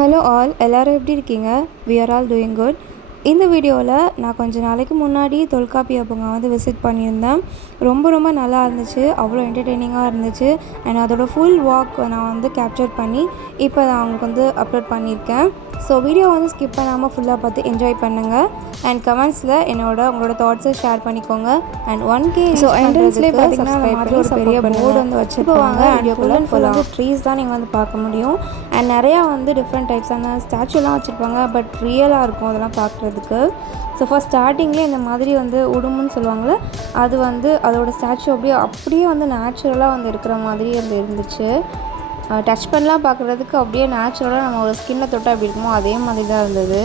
Hello all, எல்லோரும் எப்படி இருக்கீங்க? We are all doing good. இந்த வீடியோவில் நான் கொஞ்சம் நாளைக்கு முன்னாடி தொல்காப்பிய பூங்கா விசிட் பண்ணியிருந்தேன். ரொம்ப நல்லா இருந்துச்சு. அவ்வளோ என்டர்டெய்னிங்காக இருந்துச்சு. அண்ட் அதோட ஃபுல் வாக் நான் கேப்சர் பண்ணி இப்போ நான் அவங்களுக்கு அப்லோட் பண்ணியிருக்கேன். ஸோ வீடியோ ஸ்கிப் பண்ணாமல் ஃபுல்லாக பார்த்து என்ஜாய் பண்ணுங்கள். அண்ட் கமெண்ட்ஸில் உங்களோட தாட்ஸை ஷேர் பண்ணிக்கோங்க. அண்ட் 1K ஸோ என்ட்ரன்ஸ்லேயே பார்த்தீங்கன்னா அந்த மாதிரி ஒரு பெரிய போர்டு வச்சுருப்பாங்க. வீடியோக்குள்ளே ட்ரீஸ் தான் நீங்கள் பார்க்க முடியும். அண்ட் நிறையா டிஃப்ரெண்ட் டைப்ஸான ஸ்டாச்சுலாம் வச்சுருப்பாங்க. பட் ரியலாக இருக்கும் அதெல்லாம் பார்க்குறதுக்கு. ஸோ ஃபஸ்ட் ஸ்டார்டிங்லேயே இந்த மாதிரி உடும்புன்னு சொல்லுவாங்கள்ல, அது அதோடய ஸ்டாச்சு அப்படியே நேச்சுரலாக இருக்கிற மாதிரி இருந்துச்சு. டச் பண்ணலாம் பார்க்குறதுக்கு அப்படியே நேச்சுரலாக நம்ம ஒரு ஸ்கின்னை தொட்டால் எப்படி இருக்குமோ அதே மாதிரி தான் இருந்தது.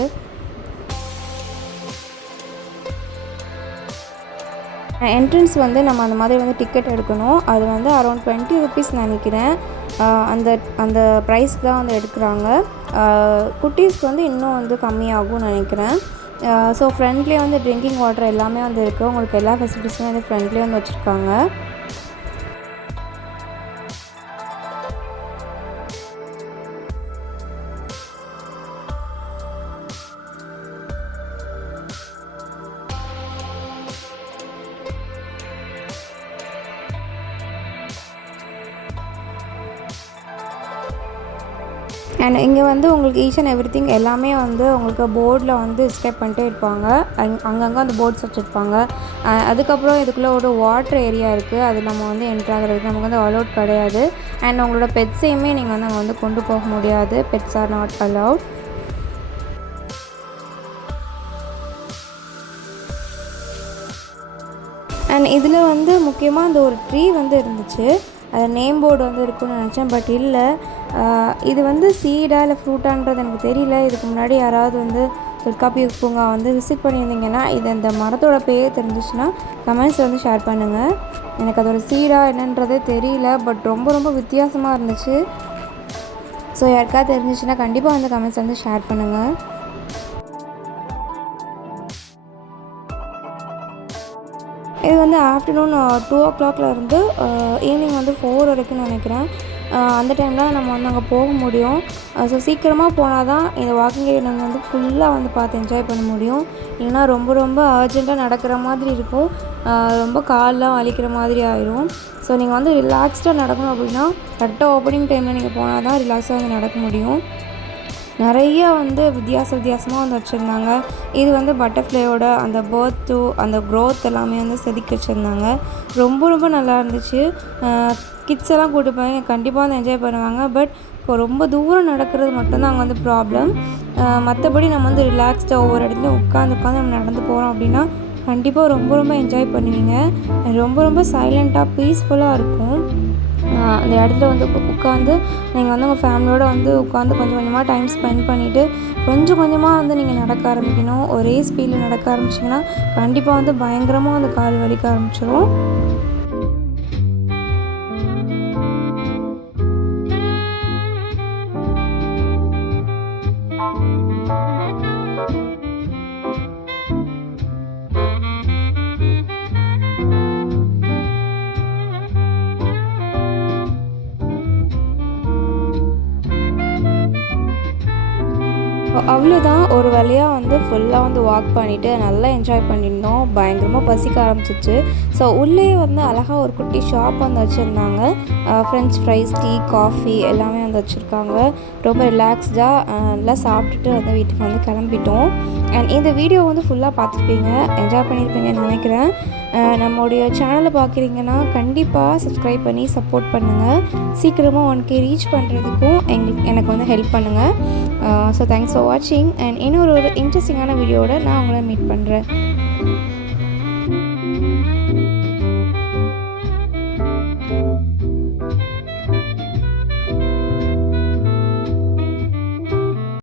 என்ட்ரன்ஸ் நம்ம அந்த மாதிரி டிக்கெட் எடுக்கணும். அது அரௌண்ட் 20 rupees நினைக்கிறேன். அந்த ப்ரைஸ்க்கு தான் எடுக்கிறாங்க. குட்டீஸ்க்கு இன்னும் கம்மியாகும்னு நினைக்கிறேன். ஸோ ஃப்ரண்ட்லேயே ட்ரிங்கிங் வாட்டர் எல்லாமே இருக்குது. உங்களுக்கு எல்லா ஃபெசிலிட்டிஸுமே ஃப்ரண்ட்லேயே வச்சுருக்காங்க. அண்ட் இங்கே உங்களுக்கு ஈச் அண்ட் எவ்ரி திங் எல்லாமே உங்களுக்கு போர்டில் டிஸ்கிரைப் பண்ணிட்டே இருப்பாங்க. அங்கங்கே அந்த போர்ட்ஸ் வச்சுருப்பாங்க. அதுக்கப்புறம் இதுக்குள்ளே ஒரு வாட்டர் ஏரியா இருக்குது. அது நம்ம என்ட்ரு ஆகிறதுக்கு நமக்கு அலோட் கிடையாது. அண்ட் உங்களோட பெட்ஸையுமே நீங்கள் அங்கே கொண்டு போக முடியாது. Pets are not allowed. And இதில் முக்கியமாக அந்த ஒரு ட்ரீ இருந்துச்சு. அது நேம் போர்டு இருக்குன்னு நினச்சேன். பட் இல்லை, இது சீடா இல்லை ஃப்ரூட்டான்றது எனக்கு தெரியல. இதுக்கு முன்னாடி யாராவது தொல்காப்பிய பூங்கா விசிட் பண்ணியிருந்தீங்கன்னா இந்த மரத்தோட பேர் தெரிஞ்சிச்சுன்னா கமெண்ட்ஸ் ஷேர் பண்ணுங்கள். எனக்கு அதோட சீடா என்னன்றதே தெரியல. பட் ரொம்ப வித்தியாசமாக இருந்துச்சு. ஸோ யாருக்காவது தெரிஞ்சிச்சுன்னா கண்டிப்பாக கமெண்ட்ஸ் ஷேர் பண்ணுங்கள். இது ஆஃப்டர்நூன் 2 o'clock இருந்து ஈவினிங் 4 வரைக்கும் நினைக்கிறேன். அந்த டைமில் நம்ம அங்கே போக முடியும். ஸோ சீக்கிரமாக போனால் தான் இந்த வாக்கிங் ஏரியா நம்ம ஃபுல்லாக பார்த்து என்ஜாய் பண்ண முடியும். இல்லைனா ரொம்ப அர்ஜெண்ட்டாக நடக்கிற மாதிரி இருக்கும். ரொம்ப கால்லாம் வலிக்கிற மாதிரி ஆயிரும். ஸோ நீங்கள் ரிலாக்ஸ்டாக நடக்கணும் அப்படின்னா கரெக்டாக ஓப்பனிங் டைமில் நீங்கள் போனால் தான் ரிலாக்ஸாக நடக்க முடியும். நிறையா வித்தியாசமாக வச்சுருந்தாங்க. இது பட்டர்ஃப்ளையோட அந்த பர்த்து அந்த க்ரோத் எல்லாமே செதுக்கி வச்சுருந்தாங்க. ரொம்ப நல்லா இருந்துச்சு. கிட்ஸ் எல்லாம் கூட்டு போய் கண்டிப்பாக என்ஜாய் பண்ணுவாங்க. பட் இப்போ ரொம்ப தூரம் நடக்கிறது மட்டும்தான் அங்கே ப்ராப்ளம். மற்றபடி நம்ம ரிலாக்ஸ்டாக ஒவ்வொரு இடத்துலையும் உட்காந்து நம்ம நடந்து போகிறோம் அப்படின்னா கண்டிப்பாக ரொம்ப என்ஜாய் பண்ணுவீங்க. ரொம்ப சைலண்ட்டாக பீஸ்ஃபுல்லாக இருக்கும். அந்த இடத்துல உட்காந்து நீங்கள் உங்கள் ஃபேமிலியோடு உட்காந்து கொஞ்சம் கொஞ்சமாக டைம் ஸ்பெண்ட் பண்ணிவிட்டு கொஞ்சமாக நீங்கள் நடக்க ஆரம்பிக்கணும். ஒரே ஸ்பீடில் நடக்க ஆரம்பிச்சிங்கன்னா கண்டிப்பாக பயங்கரமாக கால் வலிக்க ஆரம்பிச்சிடும். அவ்வளோதான், ஒரு வழியாக ஃபுல்லாக வாக் பண்ணிவிட்டு நல்லா என்ஜாய் பண்ணியிருந்தோம். பயங்கரமாக பசிக்க ஆரம்பிச்சிச்சு. ஸோ உள்ளே அழகாக ஒரு குட்டி ஷாப் வச்சுருந்தாங்க. ஃப்ரெஞ்ச் ஃப்ரைஸ், டீ, காஃபி எல்லாமே வச்சுருக்காங்க. ரொம்ப ரிலாக்ஸ்டாக நல்லா சாப்பிட்டுட்டு வீட்டுக்கு கிளம்பிட்டோம். அண்ட் இந்த வீடியோ ஃபுல்லாக பார்த்துருப்பீங்க, என்ஜாய் பண்ணியிருப்பீங்கன்னு நினைக்கிறேன். நம்மளுடைய சேனலை பார்க்குறீங்கன்னா கண்டிப்பாக சப்ஸ்கிரைப் பண்ணி சப்போர்ட் பண்ணுங்கள். சீக்கிரமாக 1K ரீச் பண்ணுறதுக்கும் எனக்கு ஹெல்ப் பண்ணுங்கள். ஸோ தேங்க்ஸ் ஃபார் வாட்சிங். அண்ட் இன்னொரு இன்ட்ரெஸ்டிங்கான வீடியோவோட நான் உங்களை மீட் பண்ணுறேன்.